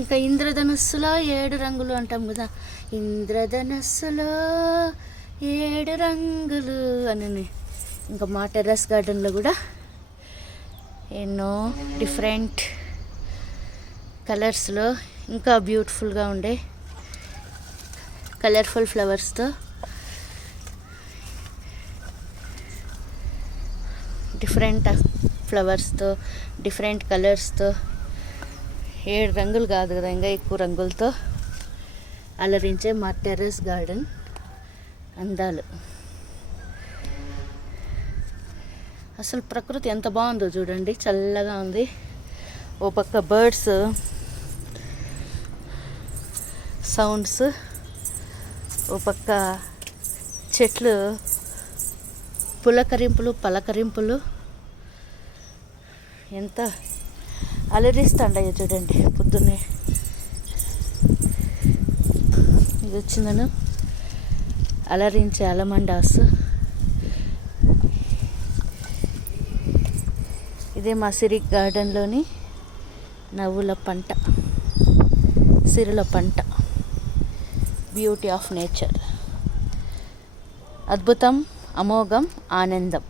ఇంకా ఇంద్రధనుస్సులో 7 రంగులు అంటాం కదా, ఇంద్రధనుస్సులో 7 రంగులు అని. ఇంకా మా టెర్రస్ గార్డెన్లో కూడా ఎన్నో డిఫరెంట్ కలర్స్లో ఇంకా బ్యూటిఫుల్గా ఉండే కలర్ఫుల్ ఫ్లవర్స్తో, డిఫరెంట్ ఫ్లవర్స్తో, డిఫరెంట్ కలర్స్తో, 7 రంగులు కాదు కదా, ఇంకా ఎక్కువ రంగులతో అలరించే మా టెర్రస్ గార్డెన్ అందాలు. అసలు ప్రకృతి ఎంత బాగుందో చూడండి, చల్లగా ఉంది. ఓ పక్క బర్డ్స్ సౌండ్స్, ఓ పక్క చెట్లు పులకరింపులు పలకరింపులు ఎంత అలరిస్తాండయో చూడండి. పొద్దున్నే ఇది వచ్చిందను అలరించే అలమండాస్. ఇదే మా సిరి గార్డెన్లోని నవ్వుల పంట, సిరుల పంట, బ్యూటీ ఆఫ్ నేచర్. అద్భుతం, అమోఘం, ఆనందం.